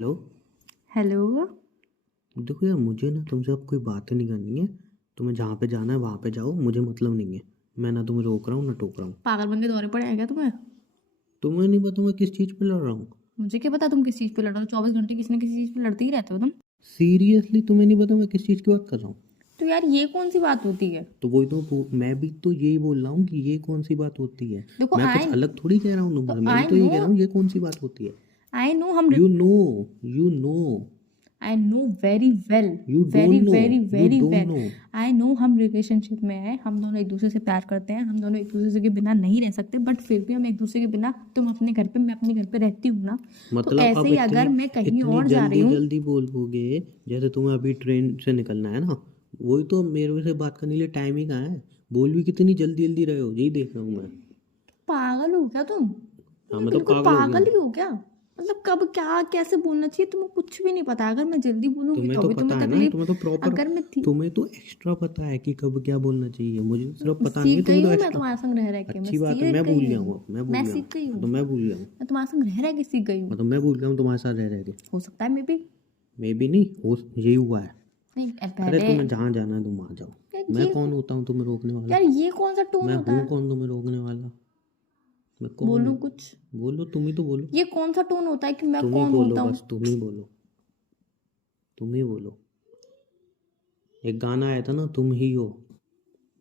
Hello. Hello. देखो यार, मुझे ना तुमसे अब कोई बात नहीं करनी है। तुम्हें जहाँ पे जाना है वहाँ पे जाओ, मुझे मतलब नहीं है। मैं ना तुम्हें रोक रहा हूँ ना टोक रहा हूँ। पागल बन के दौरे पड़े हैं क्या तुम्हें? तुम्हें नहीं पता मैं किस चीज़ पे लड़ रहा हूँ? मुझे क्या पता तुम किस चीज़ पे लड़ रहे हो। 24 घंटे किसी न किसी चीज़ पे लड़ते ही रहते हो तुम। सीरियसली तुम्हें नहीं पता मैं किस चीज़ की बात कर रहा हूँ? तो यार ये कौन सी बात होती है? तो वही तो मैं भी तो यही बोल रहा हूँ कि ये कौन सी बात होती है। देखो मैं कुछ आई अलग थोड़ी कह रहा हूँ तो तुम्हारे, मैं भी आई तो यही नो कह रहा हूँ ये कौन सी बात होती है। आई नो हम you know. You know. I know very well. You very don't know. Very you very don't well. Know. I know हम रिलेशनशिप में हैं, हम दोनों एक दूसरे से प्यार करते हैं, हम दोनों एक दूसरे के बिना नहीं रह सकते, बट फिर भी हम एक दूसरे के बिना, तुम अपने घर पे मैं अपने घर पे रहती हूँ ना। तो मतलब ऐसे अब ही इतनी अगर मैं कहीं इतनी और जा रही जल्दी हूँ। जल्दी बोलोगे? जैसे तुम्हें अभी ट्रेन से निकलना है ना, वही तो मेरे से बात करने के लिए टाइम ही कहाँ है। बोल भी कितनी जल्दी जल्दी रहे हो, यही देख रहा हूँ मैं। पागल हो क्या तुम? हाँ, तुम मैं तो बिल्कुल पागल हो गया पागल हूँ। ही हो क्या? मतलब कब क्या कैसे बोलना चाहिए तुम्हें कुछ भी नहीं पता। अगर मैं जल्दी बोलूंगी तुम्हें तो तो भी पता तुम्हें है ना, तकलीफ। तुम्हें तो प्रॉपर। अगर मैं थी तुम्हें तो एक्स्ट्रा पता है कि कब क्या बोलना चाहिए, मुझे तो सिर्फ पता नहीं है, सीख गई तुम्हें तो हूँ, मैं एक्स्ट्रा। तुम्हारे संग रह रह के मैं अच्छी बात है, सीख मैं गई भूल गया हूँ। हूँ, अब मैं भूल मैं गया हूँ। सीख गई हाँ, हूँ। तो मैं भूल गया हूँ। मैं तुम्हारे संग रह रह के सीख गई हाँ, हूँ। तो मैं भूल गया हूँ तुम्हारे साथ रह के। हो सकता है मे भी। मे भी नहीं हो, यही हुआ है। नहीं अरे पहले। तुम्हें जहाँ जाना है तुम वहाँ जाओ। यार मैं ये कौन होता हूँ तुम्हें रोकने वाला? यार ये कौन सा टोन मैं होता हूँ है? कौन तुम्हें रोकने वाला? मैं कौन बोलूँ हूँ? कुछ? बोलो, तुम ही तो बोलो। ये कौन सा टोन होता है कि मैं तुम ही कौन बोलो, होता हूँ? बस तुम ही बोलो। तुम ही बोलो। एक गाना आया था ना, तुम ही हो।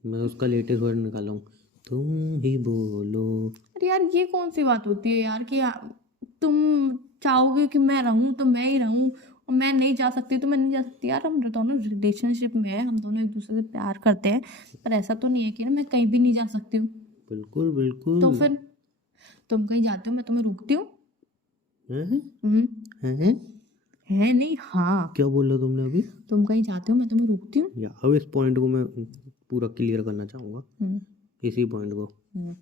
मैं उसका लेटेस्ट वर्ड निकाला हूँ। तुम ही बोलो। अरे यार ये कौन सी बात होती है यार कि तुम चाहोगे कि मैं रहूं तो मैं ही रहूं, और मैं नहीं जा सकती तो मैं नहीं जा सकती। यार हम दोनों रिलेशनशिप में है, हम दोनों एक दूसरे से प्यार करते हैं, पर ऐसा तो नहीं है कि ना मैं कहीं भी नहीं जा सकती हूँ। बिल्कुल बिल्कुल। तो फिर तुम कहीं जाते हो मैं तुम्हें रोकती हूँ? हैं? हम्म। हैं? है नहीं हाँ। क्या बोला तुमने अभी? तुम कहीं जाते हो मैं तुम्हें रोकती हूँ? या अब इस पॉइंट को मैं पूरा क्लियर करना चाहूँगा। हम्म। इसी पॉइंट को हम्म।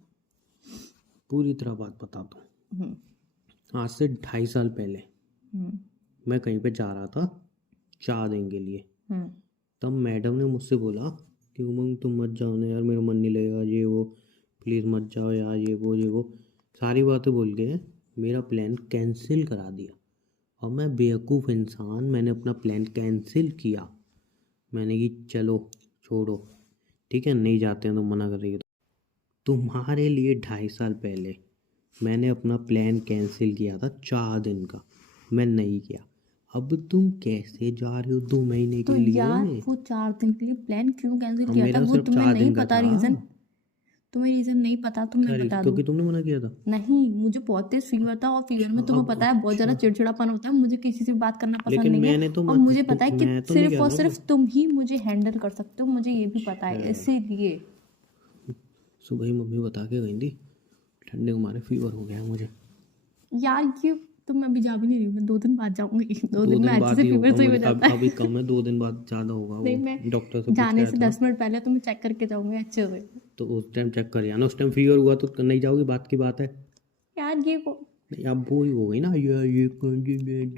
पूरी तरह बात बताता हम्म। हूँ। आज से 2.5 साल पहले हम्म। मैं कहीं पे जा रहा था चार दिन के लिए। हम्म। तब मैडम ने मुझसे बोला कि उमंग तुम मत जाओ ना यार, मेरा मन नहीं लगेगा, ये वो, प्लीज़ मत जाओ यार, ये वो सारी बातें बोल के मेरा प्लान कैंसिल करा दिया। और मैं बेवकूफ़ इंसान, मैंने अपना प्लान कैंसिल किया। मैंने कि चलो छोड़ो, ठीक है नहीं जाते हैं, तो मना कर रही है तो। तुम्हारे लिए 2.5 साल पहले मैंने अपना प्लान कैंसिल किया था 4 दिन का, मैं नहीं गया। अब तुम कैसे जा रहे हो 2 महीने तो के यार लिए? वो 4 दिन के लिए प्लान क्यों कैंसिल हाँ, किया था मेरा वो सिर्फ तुम्हें चार नहीं दिन का पता था। रीजन? तुम्हें रीजन नहीं पता तो मैं बता दूँ। क्योंकि तुमने मना किया था। नहीं मुझे बहुत तेज फीवर था, और फीवर में अच्छा, तुम्हें अब पता है बहुत ज़्यादा अच्छा। चिड़चिड़ापन होता है, मुझे किसी से बात करना पसंद लेकिन नहीं है। मैंने तो और मत मुझे तो पता है कि मैं तो नहीं सिर्फ गया और था सिर्फ फिर। तुम ही मुझे हैंडल कर सकते हो, मुझे ये भी पता अच्छा। है इसीलिए। सुबह ही मम्मी बता के गई थी, ठंडे के मारे फीवर हो गया है मुझे। यार ये तो मैं अभी जा भी नहीं रही हूँ, मैं 2 दिन बाद जाऊंगी। 2 दिन दो में दिन अच्छे बाद से ही फीवर होगा सही हो मुझे, अब जाता अभी है। कम है, 2 दिन बाद ज़्यादा होगा नहीं वो। मैं डॉक्टर से पूछ के जाने आया से था ना। 10 मिनट पहले तुम्हें चेक करके जाऊंगी अच्छे से। तो उस टाइम चेक कर आना, उस टाइम फीवर हुआ तो नहीं जाओगी, बात की बात है। यार ये को नहीं, अब वो ही हो गई ना, ये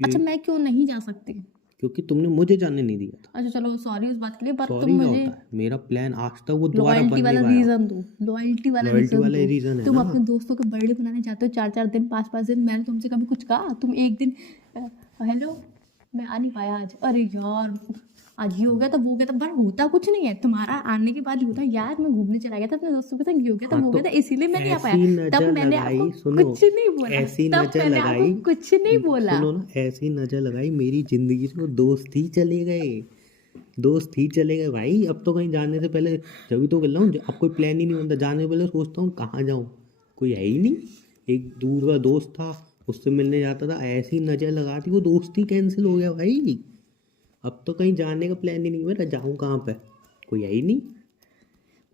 अच्छा मैं क्यों नहीं जा सकती? क्योंकि तुमने मुझे जाने नहीं दिया था। अच्छा चलो सॉरी उस बात के लिए, पर तुम सॉरी क्या मुझे होता है? मेरा प्लान आज तक वो दोबारा लॉयल्टी बन नहीं वाला पाया। रीजन दो। लॉयल्टी वाला लॉयल्टी रीजन वाला दो। ही रीज़न है तुम ना। अपने दोस्तों के बर्थडे मनाने जाते हो 4-4 दिन 5-5 दिन, मैंने तुमसे कभी कुछ कहा? तुम एक दिन हेलो मैं आ नहीं पाया आज, अरे यार आज ये हो गया तब वो हो गया, तब पर होता कुछ नहीं है, तुम्हारा आने के बाद ही होता है यार मैं घूमने चला गया था अपने दोस्तों के संग, ये हो गया हाँ, तब हो तो गया था इसीलिए मैं नहीं आ पाया। ऐसी तब नज़र मैंने आपको लगाई, सुनो। कुछ नहीं बोला। ऐसी तब नज़र मैंने आपको लगाई। कुछ नहीं बोला। सुनो ना, ऐसी नज़र लगाई मेरी ज़िंदगी से वो दोस्त ही चले गए। दोस्त ही चले गए भाई। अब तो कहीं जाने से पहले, जब तो कर रहा हूँ, अब कोई प्लान ही नहीं बनता, जाने से पहले सोचता हूँ कहाँ जाऊँ। कोई है ही नहीं। एक दूर का दोस्त था, उससे मिलने जाता था, ऐसी नज़र लगा दी वो दोस्त ही कैंसिल हो गया भाई। अब तो कहीं जाने का प्लान ही नहीं, मेरा जाऊँ कहाँ पे? कोई है ही नहीं।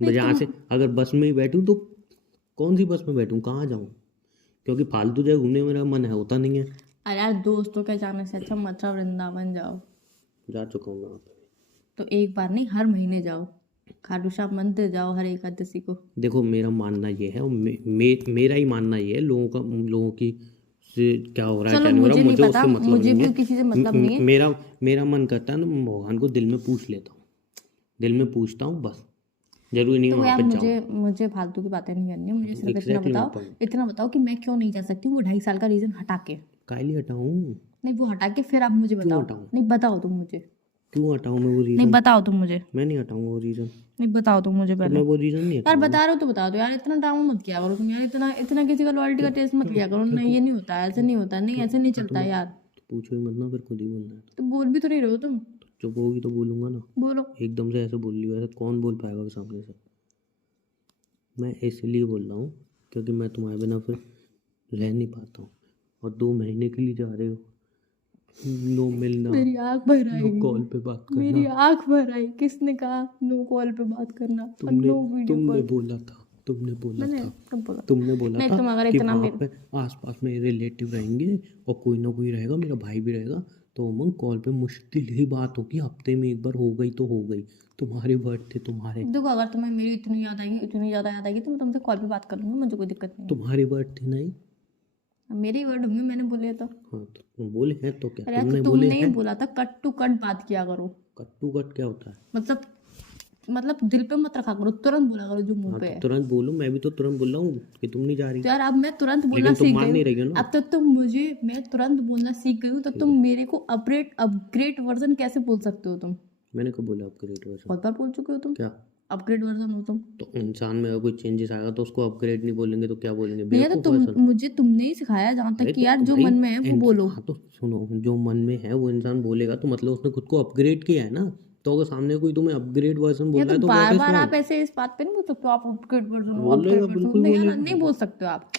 नहीं यहाँ तुम से अगर बस में ही बैठूँ तो कौन सी बस में बैठूँ, कहाँ जाऊँ? क्योंकि फालतू जगह घूमने मेरा मन है होता नहीं है। अरे यार दोस्तों के जाने से अच्छा मथुरा वृंदावन जाओ। जा चुका हूँ मैं वहाँ पे। तो एक बार नहीं हर महीने जाओ, खाटू श्याम मंदिर जाओ हर एकादशी को। देखो मेरा मानना ये है, और मेरा ही मानना ये है, लोगों की से क्या हो रहा है चलो क्या नहीं हो रहा, मुझे नहीं मुझे पता, उससे मतलब मुझे नहीं है। भी किसी से मतलब नहीं है। मेरा मेरा मन करता है ना, मैं भगवान को दिल में पूछ लेता हूँ। दिल में पूछता हूँ बस, जरूरी नहीं है तो वहाँ यार पे मुझे जाऊँ। मुझे फालतू की बातें नहीं करनी है, मुझे सिर्फ एग्जैक्टली मैं इतना बताओ कि मैं क्यों नहीं जा सकती हूँ वो 2.5 साल का रीज़न हटा के। काहे लिए हटाऊँ? नहीं वो हटा के फिर आप मुझे बताओ। हटाऊं? नहीं बताओ तुम मुझे। क्यों हटाऊं मैं वो नहीं रीज़न? बताओ तुम मुझे। मैं नहीं हटाऊंगा वो रीज़न। नहीं बताओ तुम मुझे तो पहले। मैं वो रीज़न नहीं यार हटाऊंगा। बता रहे हो तो बता दो यार, इतना ड्रामा मत किया करो तुम यार, इतना इतना किसी का लॉयल्टी का टेस्ट मत लिया करो। नहीं ये नहीं होता है, ऐसे नहीं होता है, नहीं ऐसे नहीं चलता है यार। तो पूछो ही मत ना, फिर खुद ही बोलना है। तो बोल भी तो नहीं रहे हो तुम। चुप होगी तो बोलूंगा ना। बोलो। एकदम से ऐसे बोल लियो, ऐसे कौन बोल पाएगा सामने से? मैं इसलिए बोल रहा हूँ क्योंकि मैं तुम्हारे बिना फिर रह नहीं पाता हूँ। और 2 महीने के लिए जा रहे हो, नो मिलना, मेरी आंख भर नो आई। कॉल पे बात मेरी करना। आंख भर आई। किसने कहा नो कॉल पे बात करना और तुमने नो वीडियो तुमने कॉल? बोला था, तुमने बोला मैंने था, कब बोला? तुमने बोला नहीं था तुम अगर कि इतना वहाँ मेरे पे आसपास मेरे रिलेटिव रहेंगे और कोई ना कोई रहेगा, मेरा भाई भी रहेगा, तो उमंग कॉल पे मुश्किल ही बात होगी, हफ्ते में एक बार हो गई तो हो गई। तुम्हारे वर्ड थे तुम्हारे, देखो अगर तुम्हें मेरी इतनी याद आएगी, इतनी ज़्यादा याद आएगी तो मैं तुमसे कॉल पे बात कर लूँगी, मुझे कोई दिक्कत नहीं तुम्हारे वर्ड थे नहीं। है। मेरे ही वर्ड होंगे, मैंने बोले तो। हाँ तो तुम बोले हैं तो क्या अरे यार तुमने तो बोले तुमने ही हैं? बोला था कट टू कट बात किया करो। कट टू कट क्या होता है? मतलब दिल पे मत रखा करो, तुरंत बोला करो जो मुंह हाँ पे तो है। तुरंत बोलो, मैं भी तो तुरंत बोल रहा हूँ कि तुम नहीं जा रही। तो यार अब मैं तुरंत बोलना लेकिन तुम सीख मान गई नहीं हूँ। रही हो ना। अब तक तुम मुझे, मैं तुरंत बोलना सीख गई हूँ तो तुम मेरे को अपग्रेड अपग्रेड वर्जन कैसे बोल सकते हो तुम? मैंने कब बोला अपग्रेड वर्जन? बहुत बार बोल चुके हो तुम। क्या? अपग्रेड वर्जन हो तुम। तो इंसान में अगर कोई चेंजेस आएगा तो उसको अपग्रेड नहीं बोलेंगे तो क्या बोलेंगे? नहीं है तो बेवकूफ़ वर्जन। मुझे तुमने ही सिखाया जहाँ अरे तक कि तो यार जो भाई मन में है वो बोलो। हाँ तो सुनो, जो मन में है वो इंसान बोलेगा तो मतलब उसने खुद को अपग्रेड किया है ना। तो अगर सामने कोई तुम्हें अपग्रेड वर्जन बोल या रहा तो है तो व्हाट बार इज बार आप रॉन्ग? ऐसे इस बात पे नहीं बोल सकते हो आप अपग्रेड वर्जन हो, बोलेगा, अपग्रेड वर्जन हो। बिल्कुल नहीं यार बोलेगा। नहीं बोल सकते हो आप।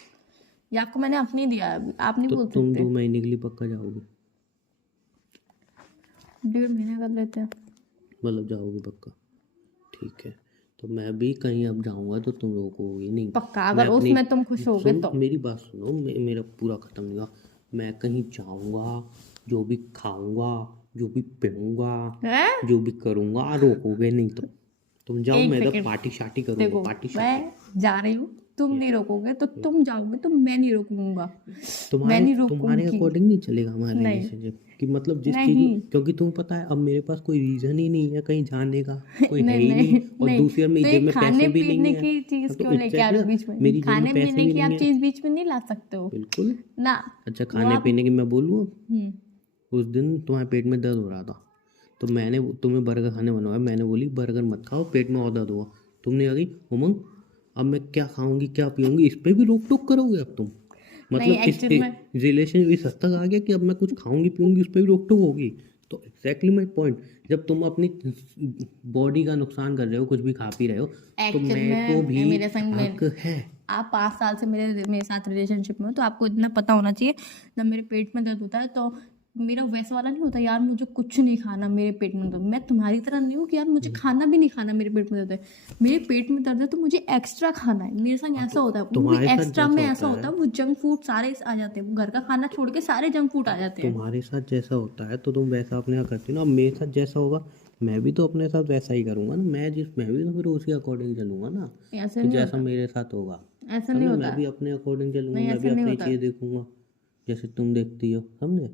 ये आपको मैंने अपनी दिया है, आप नहीं तो बोल तुम सकते। 2 महीने के लिए पक्का जाओगे? 1.5 महीने कर लेते हैं। मतलब जाओगे पक्का? ठीक है। तो मैं भी कहीं अब जाऊंगा तो तुम रोकोगे नहीं। पक्का मैं अगर अपनी उसमें तुम खुश होगे सुन तो। मेरी बात सुनो, मेरा पूरा खत्म नहीं हुआ। मैं कहीं जाऊंगा, जो भी खाऊंगा, जो भी पीऊंगा, हैं? जो भी करूंगा, रोकोगे नहीं तुम जाओ, एक मैं इधर सेकंड पार्टी शार्टी करूंगा, देखो, पार्टी शार्टी। मैं जा रही हूँ, तुम नहीं रोकोगे तो तुम जाओगे तो मैं नहीं रोकूंगा। मैं तुम्हारे नहीं तुम्हारे रोकूंगी। अकॉर्डिंग नहीं चलेगा हमारा नहीं रिलेशनशिप कि मतलब जिस चीज़ नहीं में, क्योंकि तुम्हें पता है अब मेरे पास कोई रीज़न ही नहीं है कहीं जाने का, कोई है नहीं ही नहीं, नहीं और नहीं। दूसरी बार तो मेरी ये जेब में खाने पैसे भी नहीं पीने है। की चीज हाँ, तो क्यों लेके आ रहे हो एग्जैक्टली बीच में? मेरी जेब खाने में पैसे पीने भी की नहीं आप है। चीज बीच में नहीं ला सकते हो बिल्कुल। ना। अच्छा, वो खाने आप पीने की मैं बोलूँ, हम्म, उस दिन तुम्हारे पेट में दर्द हो रहा था तो मैंने तुम्हें बर्गर खाने बनवाया, मैंने बोली बर्गर मत खाओ, पेट में और दर्द होगा। तुमने कहा कि उमंग अब मैं क्या खाऊंगी क्या पीऊंगी, इस पे भी रोक टोक करोगे अब तुम? नहीं मतलब इस एक्चुअल में रिलेशन इस हद तक आ गया कि अब मैं कुछ खाऊंगी पीऊंगी उस पर भी रोक टोक होगी। तो एग्जैक्टली माई पॉइंट, जब तुम अपनी बॉडी का नुकसान कर रहे हो कुछ भी खा पी रहे हो तो एक्चुअल मेरे को भी में मेरे संग में हक है। आप 5 साल से मेरे साथ रिलेशनशिप में हो तो आपको इतना पता होना चाहिए, जब मेरे पेट में दर्द होता है तो मेरा वैसा वाला नहीं होता यार मुझे कुछ नहीं खाना मेरे पेट में दर्द। मैं तुम्हारी तरह नहीं हूँ कि यार मुझे खाना भी नहीं खाना मेरे पेट में दर्द है। मेरे पेट में दर्द है तो मुझे एक्स्ट्रा खाना है। मेरे संग ऐसा होता है, वो भी तुम्हारे साथ एक्स्ट्रा जैसा में ऐसा होता होता है, है वो जंक फूड सारे आ जाते हैं, घर का खाना छोड़ के सारे जंक फूड आ जाते हैं। तुम्हारे साथ जैसा होता है तो तुम वैसा अपने यहाँ करती हो ना। अब मेरे साथ जैसा होगा मैं भी तो अपने साथ वैसा ही करूंगा ना। मैं भी तो फिर उसी अकॉर्डिंग चलूंगा ना ऐसे कि नहीं जैसा होता, मेरे साथ होगा। ऐसा नहीं समझे? होता मैं भी अपने अकॉर्डिंग चलूंगा, नहीं मैं भी ऐसा नहीं अपनी होता। चीज़ देखूंगा जैसे तुम देखती हो, समझे?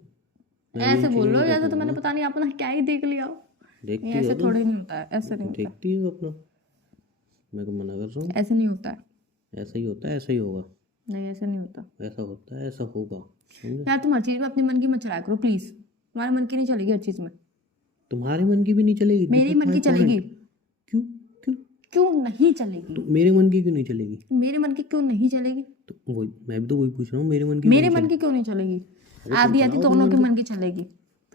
मैं भी ऐसे उन बोल चीज़ों रहे को हो जैसे तो देखूंगा मैंने ना। पता नहीं अपना क्या ही देख लिया हो। नहीं देखती हो ऐसे तुम, थोड़ी नहीं होता है, ऐसे नहीं होता, देखती हो अपना। मैं को मना कर रहा हूँ? ऐसे नहीं होता है। ऐसा ही होता है, ऐसा ही होगा। नहीं ऐसे नहीं होता। ऐसा होता है, ऐसा होगा, समझे? यार तुम हर चीज में अपने मन की मत चलाया करो प्लीज। तुम्हारे मन की नहीं चलेगी हर चीज में। तुम्हारे मन की भी नहीं चलेगी, दिस मेरी इज मन माई की चलेगी। पॉइंट। क्यों? क्यों? क्यों नहीं चलेगी? तो मेरे मन की क्यों नहीं चलेगी? मेरे मन की क्यों नहीं चलेगी? तो वही मैं भी तो वही पूछ रहा हूँ, मेरे मन की क्यों मेरे नहीं मन चलेगी? की क्यों नहीं चलेगी? अरे तुम आधी आधी चलाओ अपने दोनों मन के को। मन की चलेगी।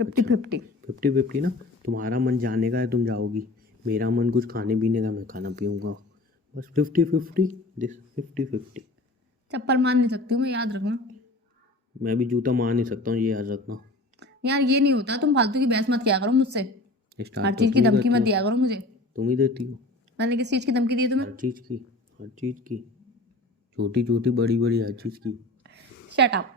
50-50। 50-50 ना। तुम्हारा मन जाने का है, तुम जाओगी। मेरा मन कुछ खाने पीने का, मैं खाना पीऊँगा। बस 50-50, दिस 50-50। चप्पल मान नहीं सकती हूँ मैं, याद रखना। मैं भी जूता मार नहीं सकता हूँ, ये याद रखना। यार ये नहीं होता, तुम फालतू की बहस मत किया करो मुझसे। हर स्टार्ट तो चीज की तुम ही धमकी करती मत हो, दिया करो मुझे। तुम ही देती हो मैंने किस चीज की धमकी दी तुम्हें? हर चीज़ की, हर चीज़ की, छोटी छोटी बड़ी बड़ी हर चीज़ की, शट अप।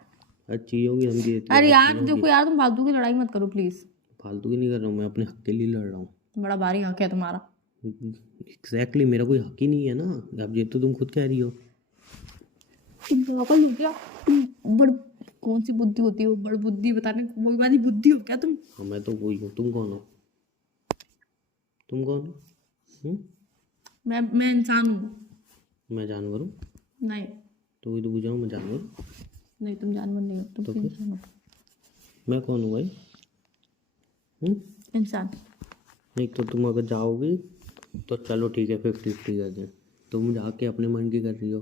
हर चीज़ों की धमकी देती हो, अरे हर यार चीज़ों देखो की। यार तुम फालतू की लड़ाई मत करो प्लीज। फालतू की नहीं कर रहा हूँ, मैं अपने हक के लिए लड़ रहा हूँ। बड़ा भारी हक है तुम्हारा। एग्जैक्टली, मेरा कोई हक ही नहीं है ना। अब ये तो तुम खुद कह रही हो। तुम पागल हो क्या? तुम बड़ कौन सी बुद्धि होती है वो बड़ बुद्धि बताने वही वाली बुद्धि हो क्या तुम? हाँ मैं तो वही हूँ। तुम कौन हो? तुम कौन हो? मैं इंसान हूँ। मैं जानवर हूँ? नहीं तो वही तो पूछ रहा हूँ, मैं जानवर हूँ? नहीं तुम जानवर नहीं हो, तुम तो इंसान हो। मैं कौन हूँ भाई? इंसान। नहीं तो तुम अगर जाओगी तो चलो ठीक है 50-50 कर दें। तुम जाके अपने मन की कर रही हो,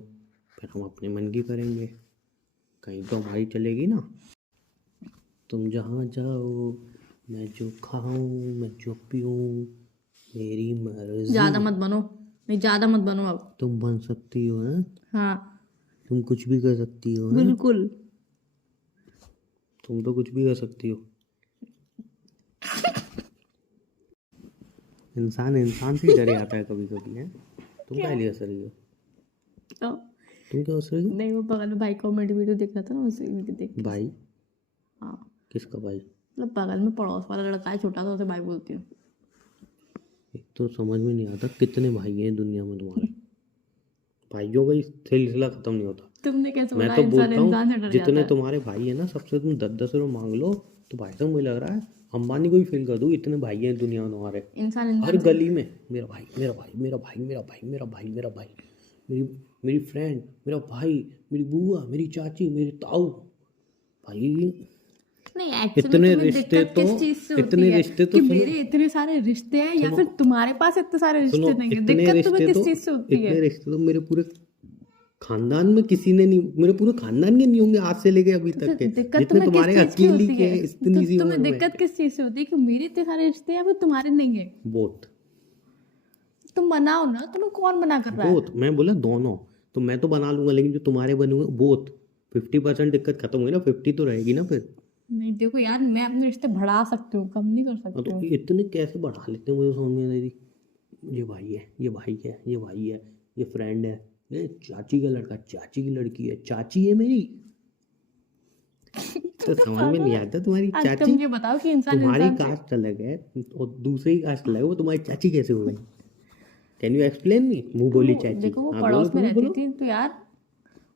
फिर हम अपने मन की करेंगे, कहीं तो हमारी चलेगी ना। तुम जहाँ जाओ, मैं जो खाऊं, मैं जो पीऊं, मेरी मर्जी। ज़्यादा मत बनो, नहीं ज़्यादा मत बनो अब। तुम बन सकती हो हैं, हाँ तुम कुछ भी कर सकती हो हैं, बिल्कुल। तुम तो कुछ भी कर सकती हो। इंसान इंसान से ही डर आता है कभी कभी है। तुम क्या लिए हंस रही हो? तो तुम क्यों हंस रही हो? नहीं, वो बगल में भाई कॉमेडी वीडियो देख रहा था ना, उसे वीडियो देख के। भाई? हाँ किसका भाई? मतलब बगल में पड़ोस वाला लड़का है छोटा सा, उसे भाई बोलती हूँ। एक तो समझ में नहीं आता कितने भाई हैं दुनिया में तुम्हारे। भाइयों का ही सिलसिला खत्म नहीं होता। तुमने कैसे मैं बोला तो इंसान बोलता हूँ इंसान से डर जाता जितने है? तुम्हारे भाई हैं ना, सबसे तुम 10-10 रुपये मांग लो तो भाई साहब मुझे लग रहा है अंबानी को ही फेल कर दूँ। इतने भाई हैं दुनिया में तुम्हारे, इंसान हर इंसान से गली में मेरा भाई, मेरा भाई, मेरा भाई, मेरा भाई, मेरा भाई, मेरा भाई, मेरी मेरी फ्रेंड, मेरा भाई, मेरी बुआ, मेरी चाची, मेरे ताऊ। भाई नहीं, एक्चुअली इतने तुम्हें रिश्ते दिक्कत तो, किस चीज से होती इतने है रिश्ते तो कि सुनो, मेरे इतने सारे रिश्ते हैं या सुनो, फिर तुम्हारे पास इतने सारे सुनो, रिश्ते नहीं है? इतने दिक्कत तुम्हें रिश्ते किस तो, चीज से होती है? इतने रिश्ते तो मेरे पूरे खानदान में किसी ने नहीं, मेरे पूरे खानदान के नहीं होंगे आज से लेके अभी तो तक फिर के, दिक्कत जितने तुम्हें किस तुम्हारे चीज की अकेली होती के है? हैं इतनी सी तुम्हें उम्र में। दिक्कत किस चीज से होती है कि मेरे इतने सारे रिश्ते हैं या फिर तुम्हारे नहीं है? बोथ, तुम बनाओ ना, तुम्हें कौन मना कर रहा है? बोथ मैं बोला दोनों। तो मैं तो बना लूंगा, लेकिन जो तुम्हारे बने हुए बोथ 50% दिक्कत खत्म हुई ना, 50 तो रहेगी ना फिर। नहीं देखो यार, मैं अपने रिश्ते बढ़ा सकती हूँ, कम नहीं कर हाँ, सकती तो हूँ। इतने कैसे बढ़ा लेते हैं मुझे समझ में नहीं आती। ये भाई है, ये भाई है, ये भाई है, ये फ्रेंड है, ये चाची का लड़का, चाची की लड़की है, चाची है मेरी। तो समझ में नहीं आता तुम्हारी आज चाची, तुम ये बताओ कि इंसान तुम्हारी इंसान से कास्ट अलग है और दूसरी कास्ट अलग है, वो तुम्हारी चाची कैसे हो गई? Can you explain me? मुंह बोली चाची। देखो वो हाँ बोलो, पड़ोस में तुम रहती बोलो। थी तो यार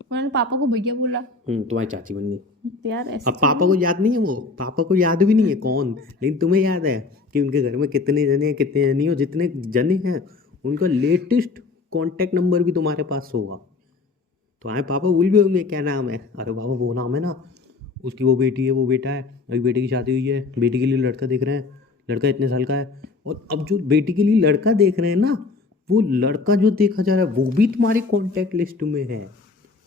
उन्होंने पापा को भैया बोला। तुम्हारी चाची बन गई। तो यार ऐसे अब पापा को याद नहीं है, वो पापा को याद भी नहीं है कौन, लेकिन तुम्हें याद है कि उनके घर में कितने जने हैं, कितने जने हो, जितने जने हैं उनका लेटेस्ट कॉन्टैक्ट नंबर भी तुम्हारे पास होगा। तुम्हारे पापा भूल भी होंगे क्या नाम है। अरे बाबा वो नाम है ना, उसकी वो बेटी है, वो बेटा है, अभी बेटे की शादी हुई है, बेटी के लिए लड़का देख रहे हैं, लड़का इतने साल का है। और अब जो बेटी के लिए लड़का देख रहे हैं ना, वो लड़का जो देखा जा रहा है वो भी तुम्हारी कॉन्टैक्ट लिस्ट में है,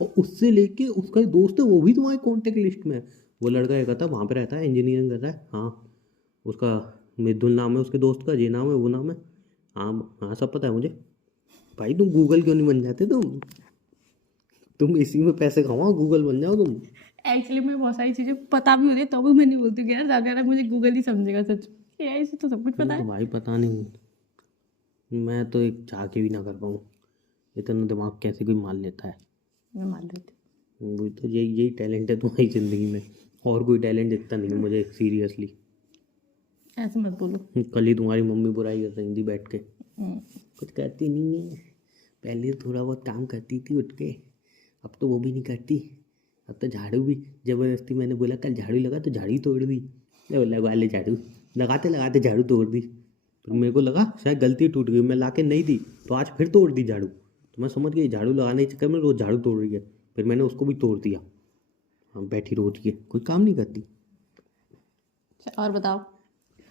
और उससे लेके उसका दोस्त है वो भी तुम्हारी कॉन्टैक्ट लिस्ट में है। वो लड़का एक था, वहाँ पे रहता है, इंजीनियरिंग कर रहा है। हाँ, उसका मिथुन नाम है, उसके दोस्त का ये नाम है, वो नाम है। हाँ हाँ, सब पता है मुझे। भाई तुम गूगल क्यों नहीं बन जाते? तुम इसी में पैसे कमाओ, गूगल बन जाओ तुम। एक्चुअली मैं बहुत सारी चीजें पता भी होती है तो भी मैं नहीं बोलती कि यार ज्यादा मुझे गूगल ही समझेगा। सच एआई से तो सब कुछ पता तो है। भाई पता नहीं, मैं तो एक चाह के भी ना कर पाऊँ, इतना दिमाग कैसे कोई मान लेता है। मैं मान लेती वो तो यही टैलेंट है तुम्हारी ज़िंदगी में, और कोई टैलेंट इतना नहीं है मुझे सीरियसली। हूँ, ऐसे मत बोलो। कल ही तुम्हारी मम्मी बुराई कर रही थी बैठ के, हम्म, कुछ करती नहीं है, पहले थोड़ा बहुत काम करती थी उठ के, अब तो वो भी नहीं करती। अब तो झाड़ू भी ज़बरदस्ती, मैंने बोला कल झाड़ू लगा तो झाड़ू तोड़ दी, लगवा ले झाड़ू, लगाते लगाते झाड़ू तोड़ दी। फिर मेरे को लगा शायद गलती टूट गई, मैं ला के नहीं दी तो आज फिर तोड़ दी झाड़ू। तो मैं समझ गई झाड़ू लगाने के चक्कर में रोज़ झाड़ू तोड़ रही है, फिर मैंने उसको भी तोड़ दिया। हाँ, बैठी रोती है, कोई काम नहीं करती। और बताओ।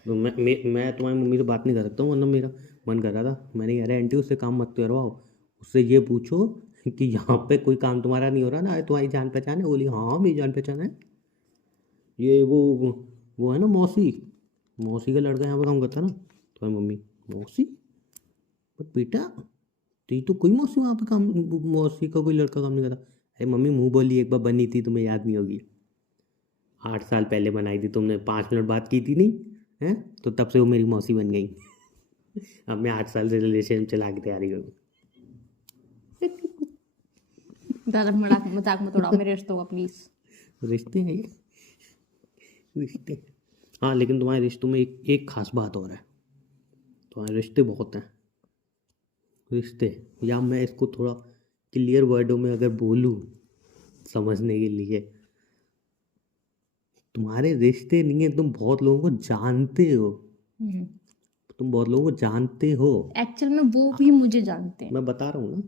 तो मैं तुम्हारी मम्मी से बात नहीं कर सकता हूँ, वरना मेरा मन कर रहा था, मैंने कह रहा आंटी उससे काम मत करवाओ, उससे ये पूछो कि यहाँ पे कोई काम तुम्हारा नहीं हो रहा ना, तुम्हारी जान पहचान है? बोली हाँ मेरी जान पहचान है, ये वो है ना मौसी, मौसी का लड़का यहाँ पे काम करता है ना। तुम्हारी मम्मी मौसी, पर बेटा तेरी तो कोई मौसी वहाँ पे काम, मौसी का कोई लड़का काम नहीं करता। अरे मम्मी मुँह बोली, एक बार बनी थी तुम्हें याद नहीं होगी, 8 साल पहले बनाई थी तुमने, 5 मिनट बात की थी नहीं है, तो तब से वो मेरी मौसी बन गई। अब मैं 8 साल से रिलेशन चला के तैयारी करूँ। ज़्यादा मजाक मजाक मत उड़ाओ मेरे रिश्तों का प्लीज। रिश्ते हैं ये, रिश्ते। हाँ लेकिन तुम्हारे रिश्तों में एक खास बात और है, तुम्हारे रिश्ते बहुत हैं, रिश्ते, या मैं इसको थोड़ा क्लियर वर्डों में अगर बोलूँ समझने के लिए, तुम्हारे रिश्ते नहीं है, तुम बहुत लोगों को जानते हो, तुम बहुत लोगों को जानते हो। एक्चुअल में वो भी मुझे जानते हैं। मैं बता रहा हूँ ना,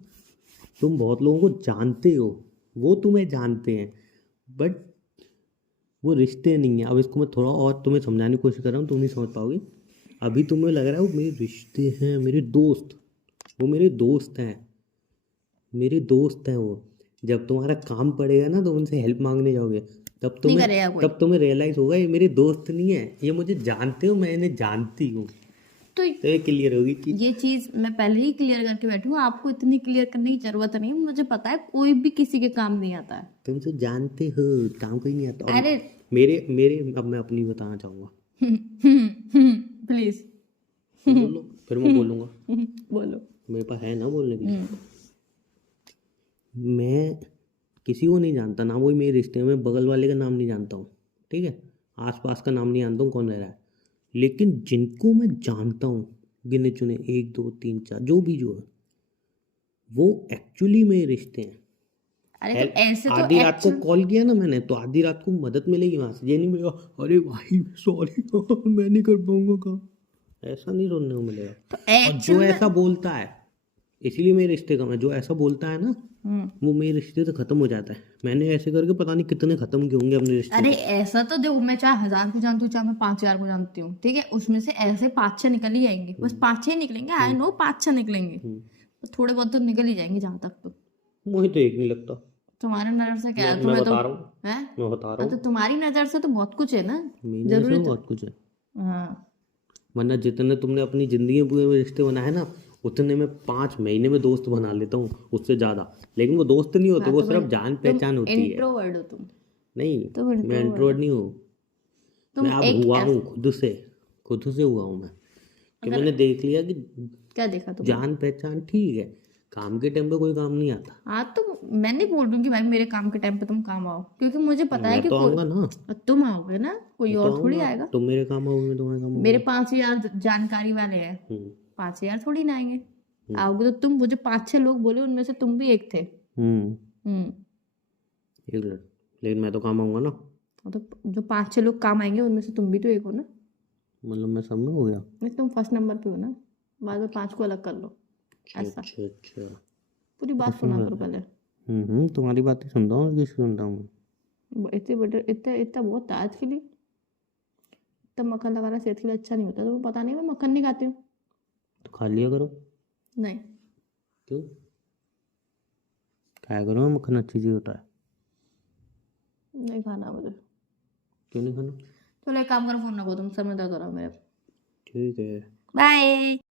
तुम बहुत लोगों को जानते हो, वो तुम्हें जानते हैं, बट वो रिश्ते नहीं है। अब इसको मैं थोड़ा और तुम्हें समझाने की कोशिश कर रहा हूँ, तुम नहीं समझ पाओगे। अभी तुम्हें लग रहा है वो मेरे रिश्ते हैं, मेरे दोस्त, वो मेरे दोस्त हैं, मेरे दोस्त हैं वो। जब तुम्हारा काम पड़ेगा ना तो उनसे हेल्प मांगने जाओगे, नहीं करेगा कोई। तब तुम्हें रियलाइज होगा ये मेरे दोस्त नहीं है, ये मुझे जानते हो, मैं इन्हें जानती हूँ। तो तो ये क्लियर होगी चीज। ये चीज मैं पहले ही क्लियर करके बैठी हूँ, आपको इतनी क्लियर करने की जरूरत नहीं है। मुझे पता है कोई भी किसी के काम नहीं आता है। तुम तो जानते हो काम कोई नहीं आता। और अरे मेरे मेरे अब मैं अपनी बताना चाहूँगा। प्लीज बोलो, फिर मैं बोलूँगा। बोलो। मेरे पास है ना बोलने के लिए। मैं किसी को नहीं जानता, ना कोई मेरे रिश्ते में, बगल वाले का नाम नहीं जानता हूँ, ठीक है, आसपास का नाम नहीं जानता हूँ कौन रह रहा है। लेकिन जिनको मैं जानता हूँ, गिने चुने 1 2 3 4 जो भी जो है, वो एक्चुअली मेरे रिश्ते हैं। अरे तो ऐसे तो आधी रात को एक्चुअल कॉल किया ना मैंने, तो आधी रात को मदद मिलेगी वहां से। ये नहीं मिलेगा अरे भाई सॉरी मैं नहीं कर पाऊंगा काम, ऐसा नहीं सुनने को मिलेगा। तो और जो एक्चुअल ऐसा बोलता है, इसीलिए मेरे रिश्ते कम है, जो ऐसा बोलता है ना वो मेरे रिश्ते से खत्म हो जाता है। मैंने ऐसे करके पता नहीं कितने खत्म किए होंगे अपने रिश्ते। अरे ऐसा तो देखो, मैं चाहे 1000 को जानती हूँ, चाहे मैं 5000 को जानती हूँ, ठीक है, उसमें से ऐसे 5-6 निकल ही आएंगे, बस 5-6 निकलेंगे। आई नो 5-6 निकलेंगे, तो थोड़े बहुत तो निकल ही जाएंगे जहां तक। तो मुझे तो एक नहीं लगता। तुम्हारे नजर से क्या है, मैं तुम्हें तो बता रहा हूँ, है। मैं बता रहा हाँ, तो हूँ, तुम्हारी नजर से तो बहुत कुछ है ना, मेरी नज़र जरूरी में तो। बहुत कुछ है। हाँ वरना जितने तुमने अपनी जिंदगी में पूरे में रिश्ते बनाए ना, उतने मैं 5 महीने में दोस्त बना लेता हूँ, उससे ज्यादा। लेकिन वो दोस्त नहीं होते, हाँ, वो तो सिर्फ जान तुम पहचान होती है। इंट्रोवर्ड हो तुम। नहीं, तुम मैं इंट्रोवर्ड इंट्रोवर्ट हो। नहीं हूँ। तुम मैं अब एक हुआ हूँ खुद से हुआ हूँ मैं, कि अगर मैंने देख लिया कि क्या देखा तुमने? जान पहचान ठीक है, काम के टाइम पे कोई काम नहीं आता। हाँ, तो मैं नहीं बोल रही हूँ कि भाई मेरे काम के टाइम पे तुम काम आओ, क्योंकि मुझे पता है मैं कि तो आऊँगा ना, तुम आओगे ना, कोई मैं तो और थोड़ी आऊँगा। आएगा। तुम मेरे काम आओगे, मैं तुम्हारे काम मेरे आऊँगा। 5000 जानकारी वाले हैं, हम्म 5000 थोड़ी ना आएंगे। आओगे तो तुम, वो जो 5-6 लोग बोले उनमें से तुम भी एक थे। हम्म हम्म। एक मिनट, लेकिन मैं तो काम आऊँगा ना। हाँ, तो जो 5-6 लोग काम आएंगे उनमें से तुम भी तो एक हो ना। मतलब मैं सब में हो गया। नहीं, तुम फर्स्ट नंबर पे हो ना, बाद में 5 को अलग कर लो। अच्छा ऐसा अच्छा अच्छा। पूरी बात ऐसा सुना है। करो पहले। तुम्हारी बात ही सुनता हूँ, किसकी सुनता हूँ मैं? इतने बड़े इतना इतना बहुत था आज के लिए। इतना मक्खन लगाना सेहत के लिए अच्छा नहीं होता, तुम्हें पता नहीं, मैं मक्खन नहीं खाती हूँ। तो खा लिया करो। नहीं, क्यों? खाया करो, मक्खन अच्छी चीज़ होता है। नहीं खाना मुझे। क्यों नहीं खाना? चलो एक काम करो, फोन रखो, तुम, सर में दर्द हो रहा है मेरे। ठीक है। बाय।